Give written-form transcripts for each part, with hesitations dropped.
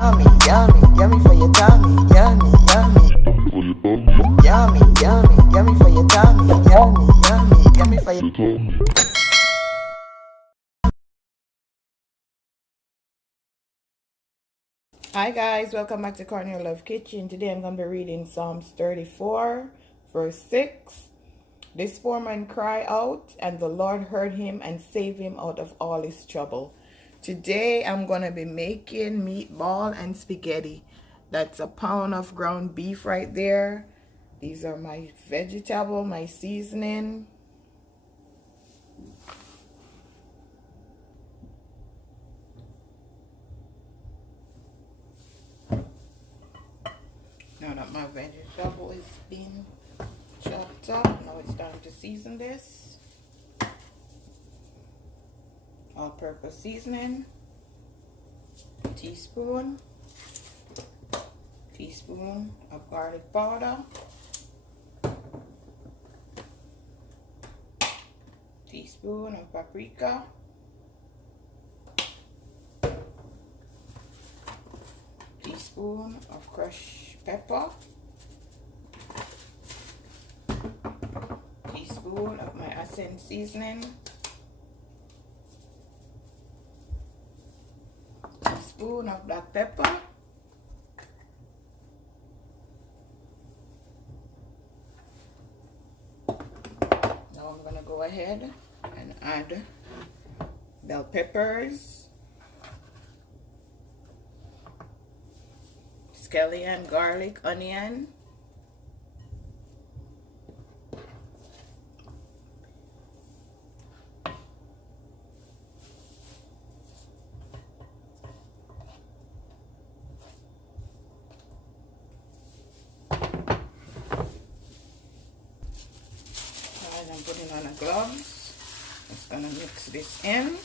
Yummy, yummy, yummy for your tummy. Yummy, yummy. Yummy, yummy, yummy for your tummy. Yummy, yummy, yummy for your tummy. Hi guys, welcome back to Cornelialove Kitchen. Today I'm going to be reading Psalms 34, verse 6. This poor man cried out, and the Lord heard him and saved him out of all his trouble. Today I'm going to be making meatball and spaghetti. That's a pound of ground beef right there. These are my vegetable, my seasoning. Now that my vegetable is being chopped up, now it's time to season this. All-purpose seasoning, teaspoon of garlic powder, teaspoon of paprika, teaspoon of crushed pepper, teaspoon of my Ascent seasoning, teaspoon of black pepper, now I'm gonna go ahead and add bell peppers, scallion, garlic, onion, and I'm putting on a gloves. Just gonna mix this in.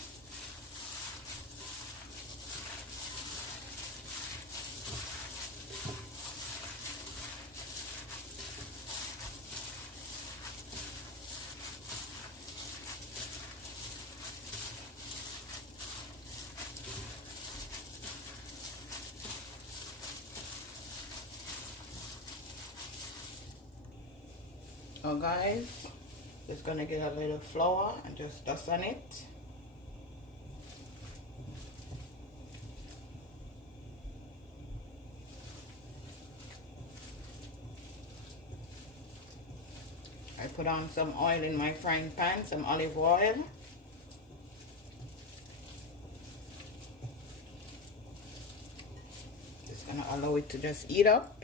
Oh guys, just gonna get a little flour and just dust on it. I put on some oil in my frying pan, some olive oil. Just gonna allow it to just heat up.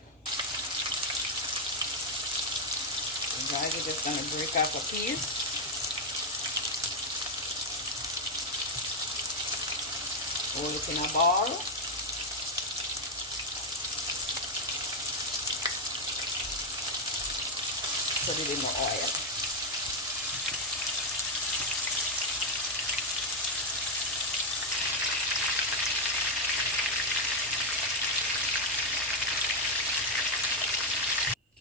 Guys, you're just gonna break off a piece. Hold it in a ball. Put it in the oil.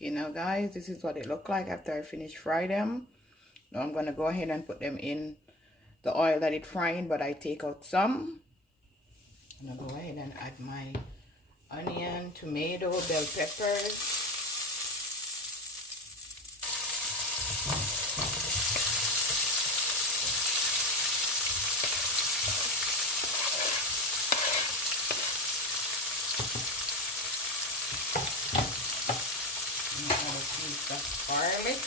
Okay, now guys, this is what it looked like after I finish fry them. Now I'm gonna go ahead and put them in the oil that it's frying, but I take out some. I'm gonna go ahead and add my onion, tomato, bell peppers. Garlic.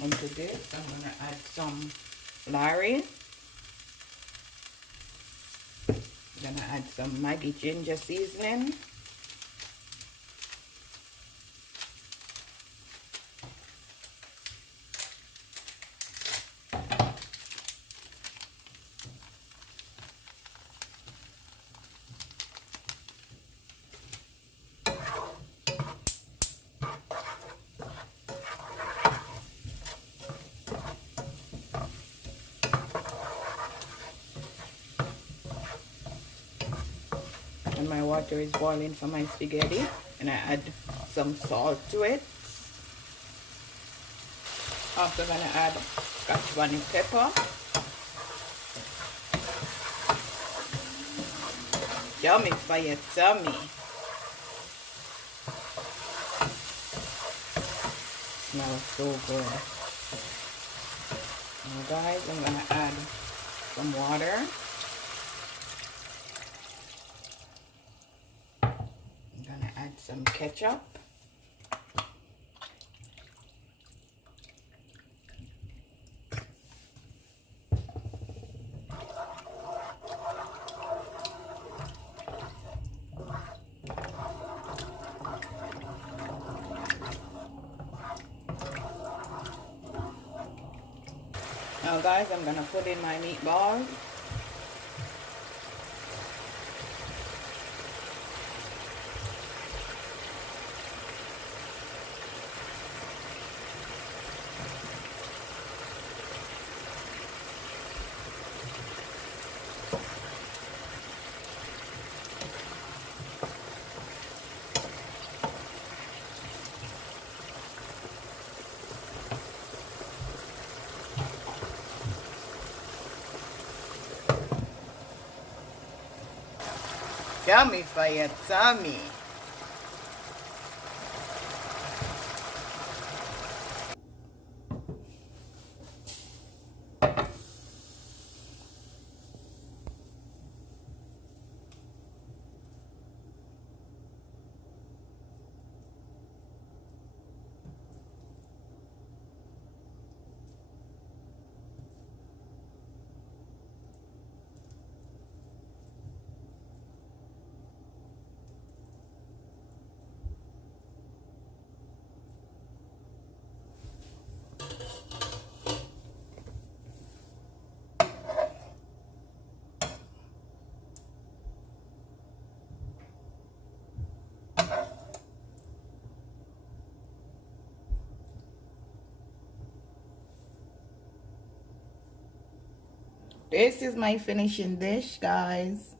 Into this, I'm gonna add some Larry. I'm gonna add some Maggi ginger seasoning. when my water is boiling for my spaghetti, and I add some salt to it. Also gonna add scotch bonnet pepper, yummy for your tummy. Smells so good. Now guys, I'm gonna add some water. I'm gonna add some ketchup. Now guys, I'm gonna put in my meatballs. Yummy for your tummy. This is my finishing dish, guys.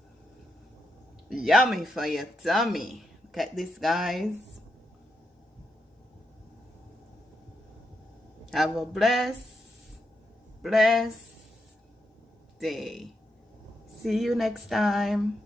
Yummy for your tummy. Look at this, guys. Have a blessed day. See you next time.